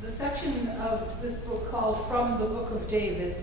The section of this book called From the Book of David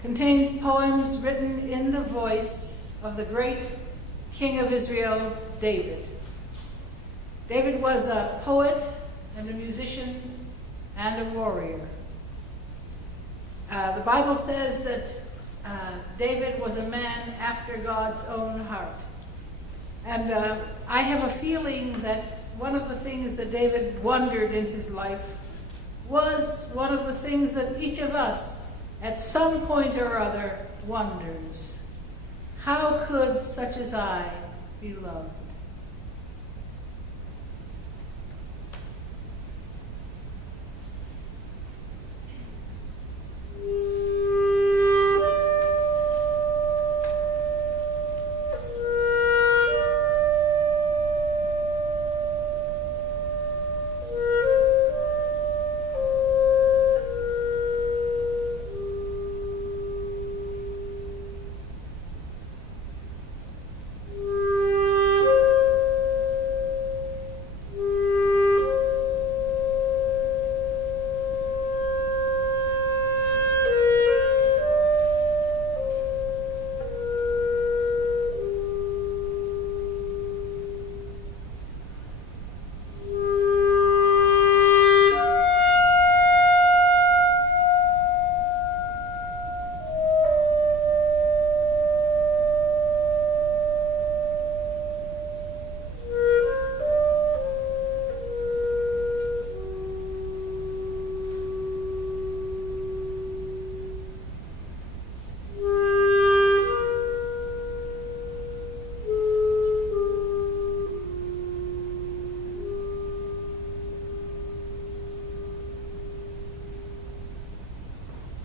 contains poems written in the voice of the great King of Israel, David. David was a poet and a musician and a warrior. The Bible says that David was a man after God's own heart. And I have a feeling that one of the things that David wondered in his life was one of the things that each of us at some point or other wonders. How could such as I be loved?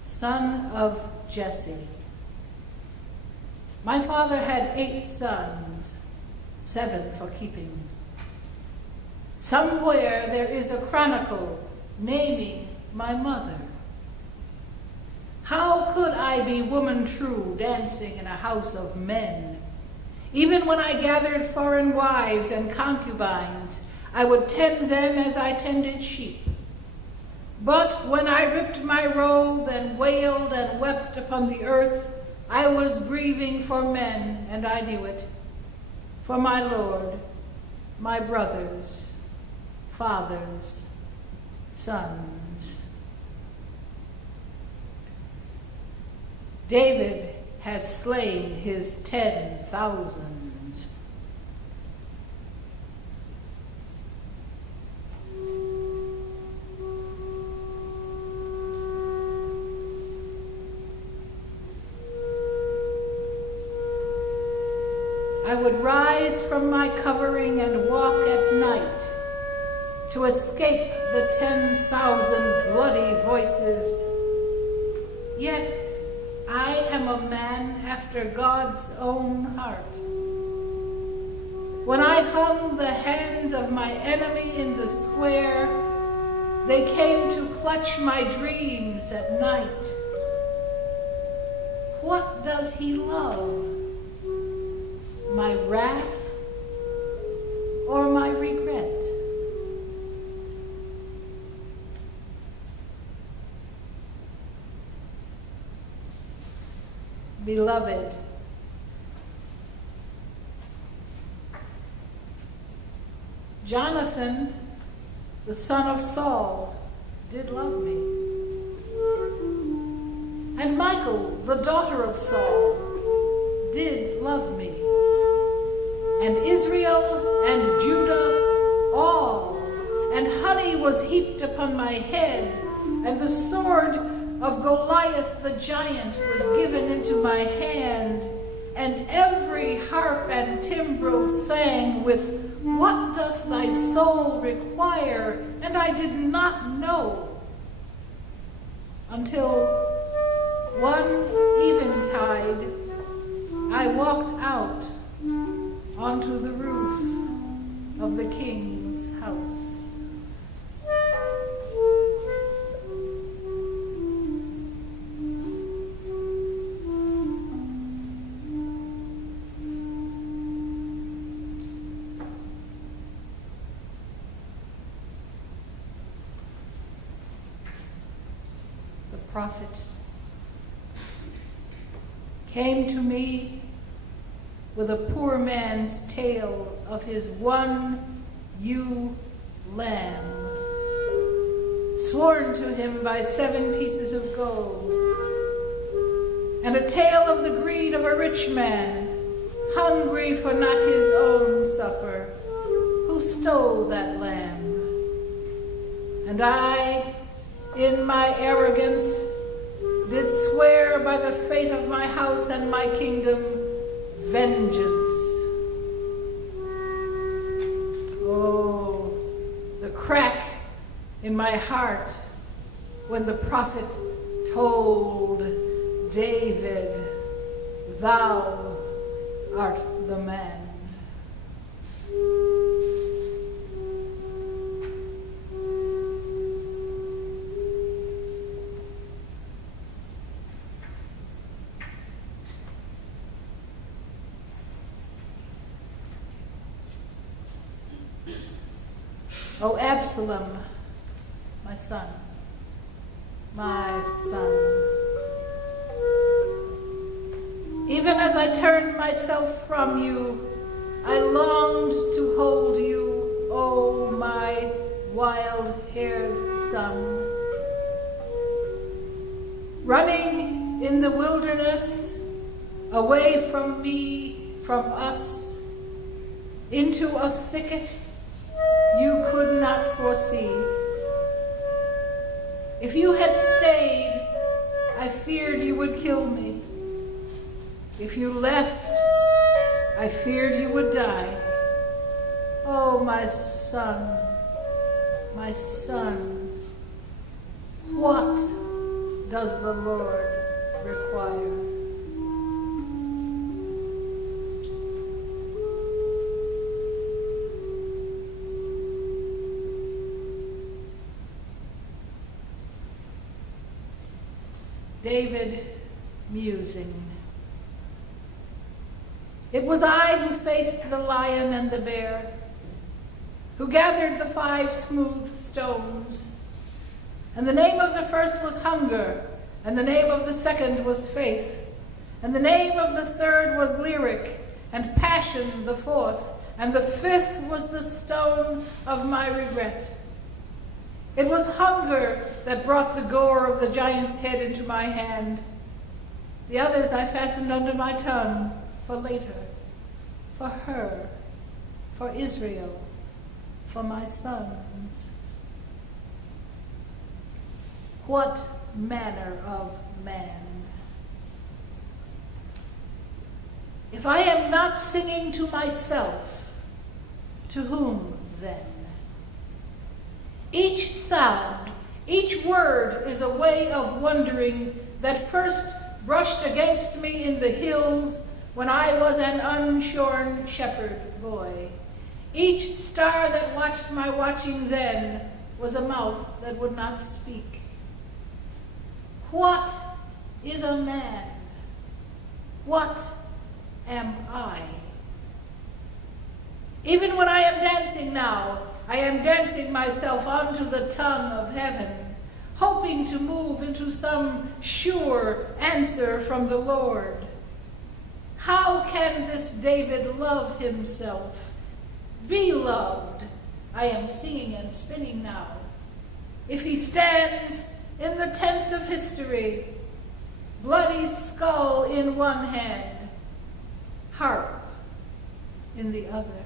Son of Jesse. My father had 8 sons, 7 for keeping. Somewhere there is a chronicle naming my mother. How could I be woman true, dancing in a house of men? Even when I gathered foreign wives and concubines, I would tend them as I tended sheep. But when I ripped my robe and wailed and wept upon the earth, I was grieving for men, and I knew it, for my Lord, my brothers, fathers, sons. David has slain his 10,000s. I would rise from my covering and walk at night to escape the 10,000 bloody voices. Yet I am a man after God's own heart. When I hung the hands of my enemy in the square, they came to clutch my dreams at night. What does he love? My wrath or my regret? Beloved, Jonathan, the son of Saul, did love me. And Michal, the daughter of Saul, did love me. And Israel and Judah, all, and honey was heaped upon my head, and the sword of Goliath the giant was given into my hand, and every harp and timbrel sang with, "What doth thy soul require?" And I did not know, until one eventide I walked out onto the roof of the king's house. prophet, came to me with a poor man's tale of his one ewe lamb, sworn to him by 7 pieces of gold, and a tale of the greed of a rich man, hungry for not his own supper, who stole that lamb. And I, in my arrogance, did swear by the fate of my house and my kingdom, vengeance. Oh, the crack in my heart when the prophet told David, "Thou art the man." O Absalom, my son, my son. Even as I turned myself from you, I longed to hold you, O my wild-haired son. Running in the wilderness, away from me, from us, into a thicket you could not foresee. If you had stayed, I feared you would kill me. If you left, I feared you would die. Oh, my son, what does the Lord require? David musing. It was I who faced the lion and the bear, who gathered the 5 smooth stones. And the name of the first was hunger, and the name of the second was faith, and the name of the third was lyric, and passion the fourth, and the 5th was the stone of my regret. It was hunger that brought the gore of the giant's head into my hand. The others I fastened under my tongue for later, for her, for Israel, for my sons. What manner of man? If I am not singing to myself, to whom then? Each sound, each word is a way of wondering that first brushed against me in the hills when I was an unshorn shepherd boy. Each star that watched my watching then was a mouth that would not speak. What is a man? What am I? Even when I am dancing now, I am dancing myself onto the tongue of heaven, hoping to move into some sure answer from the Lord. How can this David love himself? Be loved, I am singing and spinning now. If he stands in the tents of history, bloody skull in one hand, harp in the other.